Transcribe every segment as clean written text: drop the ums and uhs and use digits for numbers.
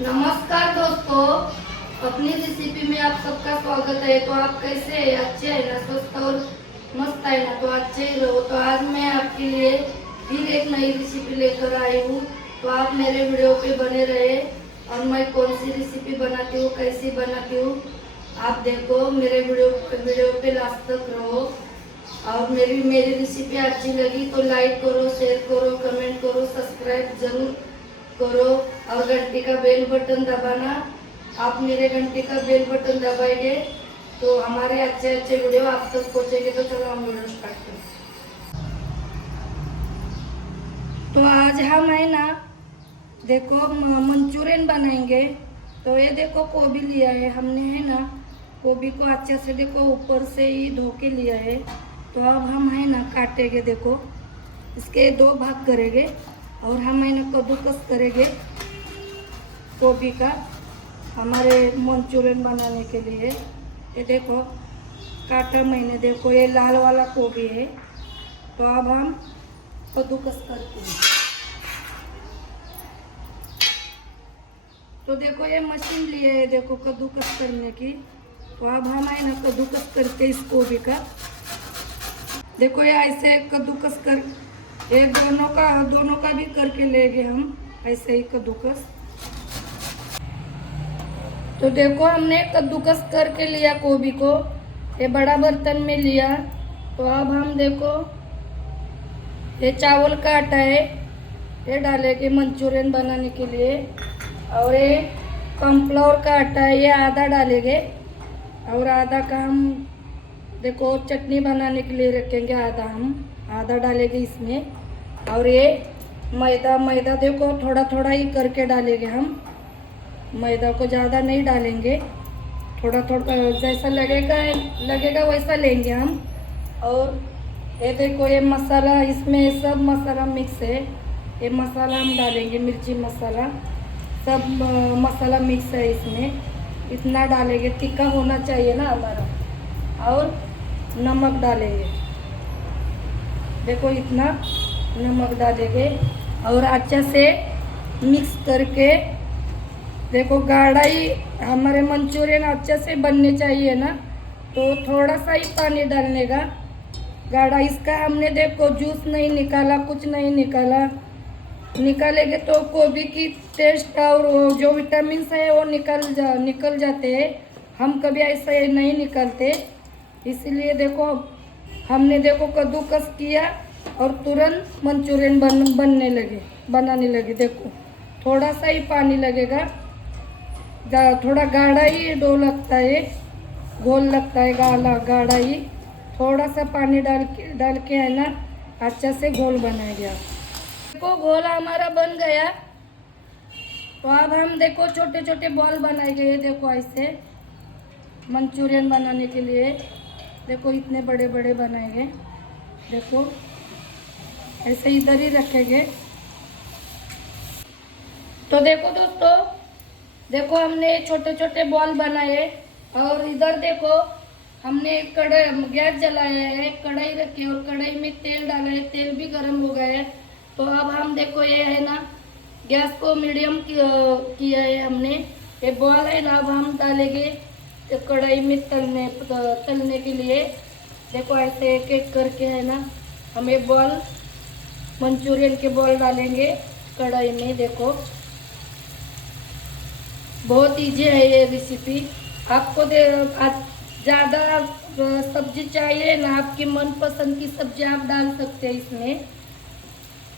नमस्कार दोस्तों, अपनी रेसिपी में आप सबका स्वागत है। तो आप कैसे हैं? अच्छे हैं ना? स्वस्थ और मस्त है ना? तो अच्छे ही रहो। तो आज मैं आपके लिए फिर एक नई रेसिपी लेकर आई हूँ। तो आप मेरे वीडियो पे बने रहे और मैं कौन सी रेसिपी बनाती हूँ, कैसी बनाती हूँ, आप देखो। मेरे वीडियो पे लास्ट तक रहो। और मेरी रेसिपी अच्छी लगी तो लाइक करो, शेयर करो, कमेंट करो, सब्सक्राइब जरूर करो और घंटी का बेल बटन दबाना। आप मेरे घंटी का बेल बटन दबाएंगे तो हमारे अच्छे अच्छे वीडियो आप तक पहुंचेंगे। तो चलो हम वीडियो स्टार्ट करें। तो आज हम है ना, देखो मंचूरियन बनाएंगे। तो ये देखो गोभी लिया है हमने, है ना। गोभी को अच्छे से देखो ऊपर से ही धो के लिया है। तो अब हम है ना काटेंगे, देखो इसके दो भाग करेंगे और हम है ना कद्दूकस करेंगे गोभी का हमारे मंचूरियन बनाने के लिए। ये देखो काटा मैंने, देखो ये लाल वाला गोभी है। तो अब हम कद्दूकस करते हैं। तो देखो ये मशीन लिए है, देखो कद्दूकस करने की। तो अब हम है ना कद्दूकस करते इस गोभी का। देखो ये ऐसे कद्दूकस कर, ये दोनों का भी करके लेंगे हम ऐसे ही कद्दूकस। तो देखो हमने कद्दूकस करके लिया गोभी को, ये बड़ा बर्तन में लिया। तो अब हम देखो ये चावल का आटा है, ये डालेंगे मंचूरियन बनाने के लिए। और ये कॉर्नफ्लोर का आटा है, ये आधा डालेंगे और आधा का हम देखो चटनी बनाने के लिए रखेंगे। आधा डालेंगे इसमें। और ये मैदा देखो थोड़ा थोड़ा ही करके डालेंगे हम। मैदा को ज़्यादा नहीं डालेंगे, थोड़ा थोड़ा जैसा लगेगा वैसा लेंगे हम। और ये देखो ये मसाला, इसमें सब मसाला मिक्स है। ये मसाला हम डालेंगे, मिर्ची मसाला, सब मसाला मिक्स है इसमें। इतना डालेंगे, तीखा होना चाहिए ना हमारा। और नमक डालेंगे, देखो इतना नमक डालेंगे और अच्छे से मिक्स करके। देखो गाढ़ा ही हमारे मंचूरियन अच्छे से बनने चाहिए ना, तो थोड़ा सा ही पानी डालने का। गाढ़ा इसका हमने देखो जूस नहीं निकाला, कुछ नहीं निकाला। निकालेंगे तो गोभी की टेस्ट और जो विटामिन है वो निकल जाते हैं। हम कभी ऐसा नहीं निकालते, इसलिए देखो हमने देखो कद्दूकस किया और तुरंत मंचूरियन बनाने लगे। देखो थोड़ा सा ही पानी लगेगा, थोड़ा गाढ़ा ही डो लगता है, घोल लगता है गाढ़ा ही। थोड़ा सा पानी डाल के है ना अच्छा से घोल बनाएंगे आप। देखो घोल हमारा बन गया। तो अब हम देखो छोटे छोटे बॉल बनाएंगे। ये देखो ऐसे मंचूरियन बनाने के लिए देखो इतने बड़े बड़े बनाएंगे। देखो ऐसे इधर ही रखेंगे। तो देखो दोस्तों, देखो हमने छोटे छोटे बॉल बनाए और इधर देखो हमने गैस जलाया है, कढ़ाई रखी और कढ़ाई में तेल डाला है। तेल भी गर्म हो गया है। तो अब हम देखो ये है ना गैस को मीडियम किया है हमने। ये बॉल है ना, अब हम डालेंगे कढ़ाई में तलने के लिए। देखो ऐसे एक एक करके है ना हमें बॉल, मंचूरियन के बॉल डालेंगे कढ़ाई में। देखो बहुत इजी है ये रेसिपी। आपको ज़्यादा सब्जी चाहिए ना, आपकी मनपसंद की सब्जी आप डाल सकते हैं इसमें,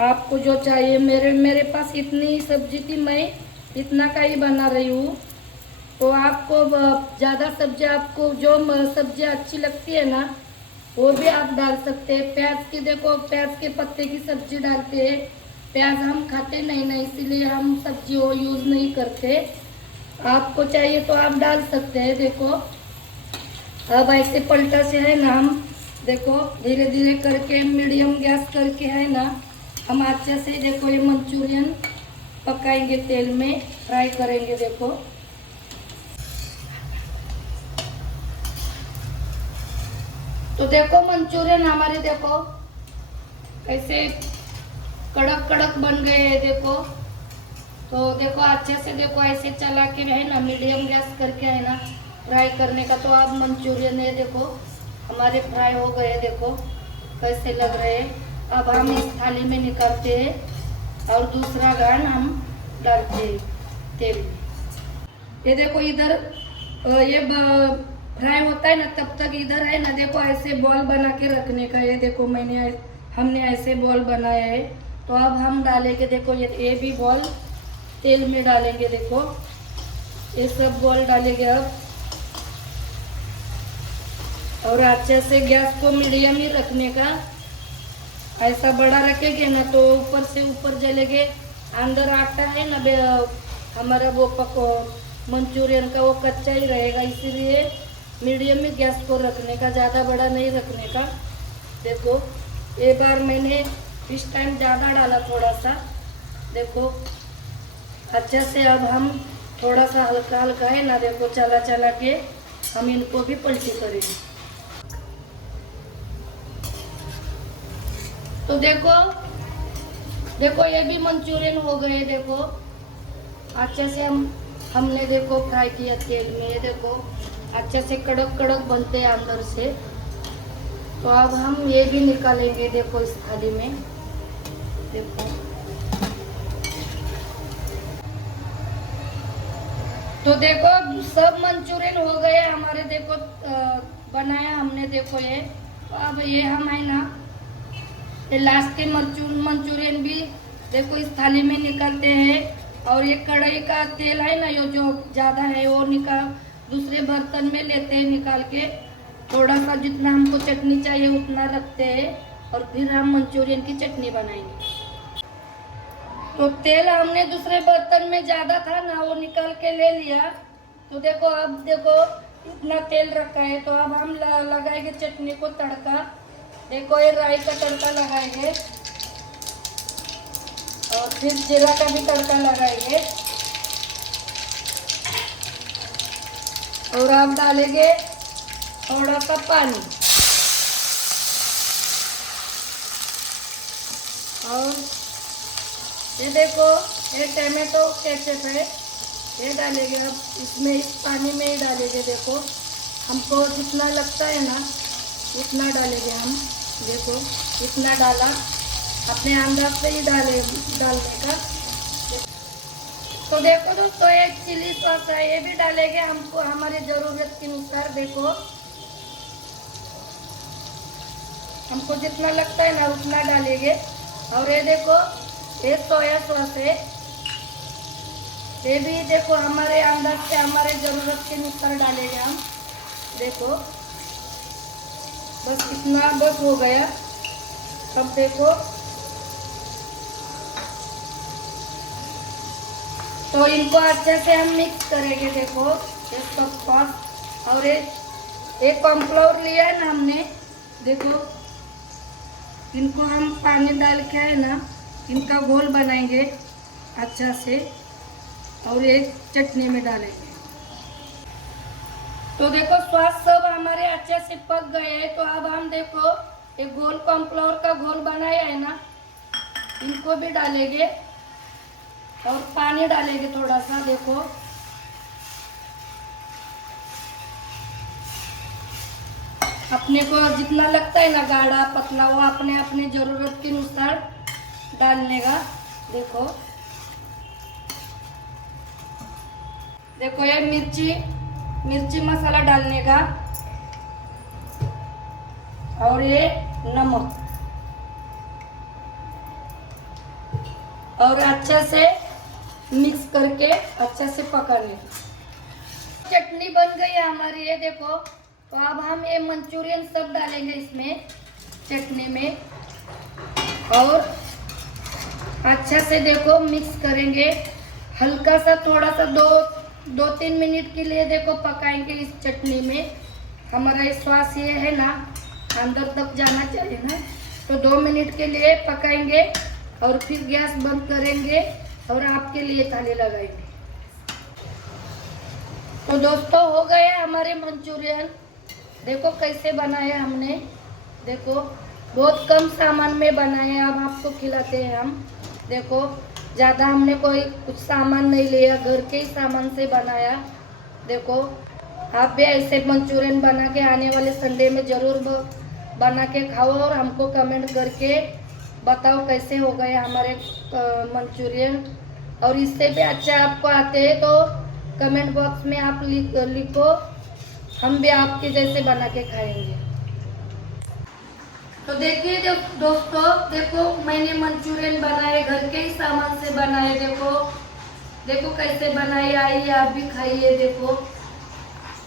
आपको जो चाहिए। मेरे पास इतनी सब्जी थी, मैं इतना का ही बना रही हूँ। तो आपको ज़्यादा सब्जी, आपको जो सब्जी अच्छी लगती है ना वो भी आप डाल सकते हैं। प्याज की देखो, प्याज के पत्ते की सब्जी डालते हैं। प्याज हम खाते नहीं ना, इसीलिए हम सब्जी वो यूज़ नहीं करते। आपको चाहिए तो आप डाल सकते हैं। देखो अब ऐसे पलटा से है ना हम देखो धीरे धीरे करके मीडियम गैस करके है ना हम अच्छे से देखो ये मंचूरियन पकाएंगे, तेल में फ्राई करेंगे। देखो तो देखो मंचूरियन हमारे देखो कैसे कड़क कड़क बन गए हैं। देखो तो देखो अच्छे से देखो ऐसे चला के है ना, मीडियम गैस करके है ना फ्राई करने का। तो अब मंचूरियन है देखो हमारे फ्राई हो गए, देखो कैसे लग रहे हैं। अब हम इस थाली में निकालते हैं और दूसरा गान हम डालते हैं तेल में। ये देखो इधर ये फ्राई होता है ना, तब तक इधर है ना देखो ऐसे बॉल बना के रखने का। ये देखो हमने ऐसे बॉल बनाया है। तो अब हम डालेंगे देखो ये भी बॉल तेल में डालेंगे। देखो ये सब बॉल डालेंगे अब, और अच्छे से गैस को मीडियम ही रखने का। ऐसा बड़ा रखेंगे ना तो ऊपर से ऊपर जलेंगे, अंदर आटा है ना हमारा वो मंचूरियन का वो कच्चा ही रहेगा। इसीलिए मीडियम में गैस को रखने का, ज़्यादा बड़ा नहीं रखने का। देखो एक बार मैंने इस टाइम ज़्यादा डाला थोड़ा सा। देखो अच्छे से अब हम थोड़ा सा हल्का हल्का है ना देखो चला चला के हम इनको भी पलटी करेंगे। तो देखो ये भी मंचूरियन हो गए। देखो अच्छे से हमने देखो फ्राई किया तेल में। ये देखो अच्छे से कड़क कड़क बनते हैं अंदर से। तो अब हम ये भी निकालेंगे देखो इस थाली में। देखो तो देखो सब मंचूरियन हो गए हमारे। देखो बनाया हमने देखो ये। तो अब ये हम है ना ये लास्ट के मंचूरियन भी देखो इस थाली में निकालते हैं। और ये कढ़ाई का तेल है ना ये जो ज़्यादा है वो दूसरे बर्तन में लेते हैं निकाल के। थोड़ा सा जितना हमको चटनी चाहिए उतना रखते हैं और फिर हम मंचूरियन की चटनी बनाएंगे। तो तेल हमने दूसरे बर्तन में ज़्यादा था ना वो निकाल के ले लिया। तो देखो अब देखो इतना तेल रखा है। तो अब हम लगाएंगे चटनी को तड़का। देखो ये राई का तड़का लगाएंगे और फिर जीरा का भी तड़का लगाएंगे। और आप डालेंगे थोड़ा सा पानी और ये देखो ये टमाटो केचप है ये डालेंगे। अब इसमें इस पानी में ही डालेंगे। देखो हमको जितना लगता है ना उतना डालेंगे हम। देखो इतना डाला, अपने अंदाज से ही डालने का। तो देखो दोस्तों एक चिली सॉस है ये भी डालेंगे हमको हमारी ज़रूरत के अनुसार। देखो हमको जितना लगता है ना उतना डालेंगे। और ये देखो ये सोया सॉस है ये भी देखो हमारे अंदाज से हमारे ज़रूरत के अनुसार डालेंगे हम। देखो बस इतना बस हो गया। अब देखो तो इनको अच्छे से हम मिक्स करेंगे। देखो ये सब सॉस और एक कॉर्नफ्लोर लिया है ना हमने। देखो इनको हम पानी डाल के है ना इनका घोल बनाएंगे अच्छा से और एक चटनी में डालेंगे। तो देखो सॉस सब हमारे अच्छे से पक गए हैं। तो अब हम देखो एक घोल कॉर्नफ्लोर का घोल बनाया है ना इनको भी डालेंगे और पानी डालेंगे थोड़ा सा। देखो अपने को जितना लगता है ना गाढ़ा पतला वो अपने अपने ज़रूरत के अनुसार डालने का। देखो ये मिर्ची मसाला डालने का और ये नमक और अच्छा से मिक्स करके अच्छा से पकाने का। चटनी बन गई है हमारी ये देखो। तो अब हम ये मंचूरियन सब डालेंगे इसमें चटनी में और अच्छा से देखो मिक्स करेंगे। हल्का सा थोड़ा सा 2-3 मिनट के लिए देखो पकाएंगे इस चटनी में। हमारा ये सॉस ये है ना अंदर तक जाना चाहिए ना। तो 2 मिनट के लिए पकाएंगे और फिर गैस बंद करेंगे और आपके लिए थाली लगाएंगे। तो दोस्तों हो गए हमारे मंचूरियन। देखो कैसे बनाए हमने। देखो बहुत कम सामान में बनाए। अब आपको खिलाते हैं हम। देखो ज़्यादा हमने कोई कुछ सामान नहीं लिया, घर के ही सामान से बनाया। देखो आप भी ऐसे मंचूरियन बना के आने वाले संडे में ज़रूर बना के खाओ और हमको कमेंट करके बताओ कैसे हो गए हमारे मंचूरियन। और इससे भी अच्छा आपको आते हैं तो कमेंट बॉक्स में आप लिखो, हम भी आपके जैसे बना के खाएंगे। तो देखिए दोस्तों, देखो मैंने मंचूरियन बनाए, घर के ही सामान से बनाए। देखो देखो कैसे बनाए, आइए आप भी खाइए। देखो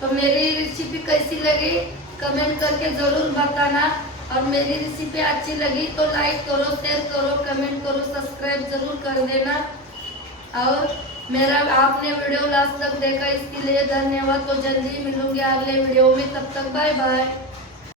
तो मेरी रेसिपी कैसी लगी कमेंट करके ज़रूर बताना। और मेरी रेसिपी अच्छी लगी तो लाइक करो, शेयर करो, कमेंट करो, सब्सक्राइब जरूर कर देना। और मेरा आपने वीडियो लास्ट तक देखा इसके लिए धन्यवाद। तो जल्दी मिलूंगी अगले वीडियो में, तब तक बाय बाय।